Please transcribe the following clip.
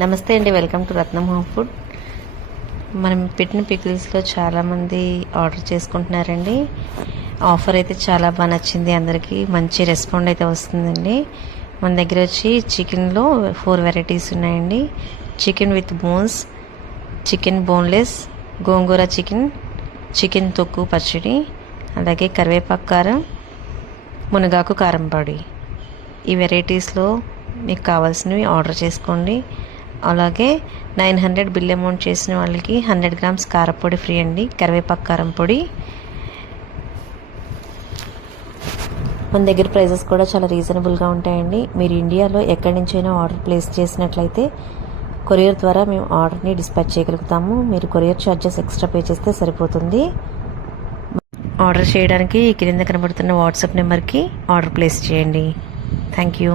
నమస్తే అండి, welcome to Ratnam home food. మనం పెట్టిన పికిల్స్లో చాలామంది ఆర్డర్ చేసుకుంటున్నారండి. ఆఫర్ అయితే చాలా బాగా నచ్చింది, అందరికీ మంచి రెస్పాండ్ అయితే వస్తుందండి. మన దగ్గర వచ్చి చికెన్లో 4 వెరైటీస్ ఉన్నాయండి. Chicken with bones, chicken boneless, gongura chicken, chicken తొక్కు పచ్చడి, అలాగే కరివేపాకు కారం, మునగాకు కారం పొడి. ఈ వెరైటీస్లో మీకు కావాల్సినవి ఆర్డర్ చేసుకోండి. అలాగే 900 బిల్ అమౌంట్ చేసిన వాళ్ళకి 100 గ్రామ్స్ కారపొడి ఫ్రీ అండి, కరివేపాకు కారం పొడి. మన దగ్గర ప్రైజెస్ కూడా చాలా రీజనబుల్గా ఉంటాయండి. మీరు ఇండియాలో ఎక్కడి నుంచైనా ఆర్డర్ ప్లేస్ చేసినట్లయితే కొరియర్ ద్వారా మేము ఆర్డర్ని డిస్పాచ్ చేయగలుగుతాము. మీరు కొరియర్ ఛార్జెస్ ఎక్స్ట్రా పే చేస్తే సరిపోతుంది. ఆర్డర్ చేయడానికి క్రింద కనబడుతున్న వాట్సాప్ నెంబర్కి ఆర్డర్ ప్లేస్ చేయండి. Thank you.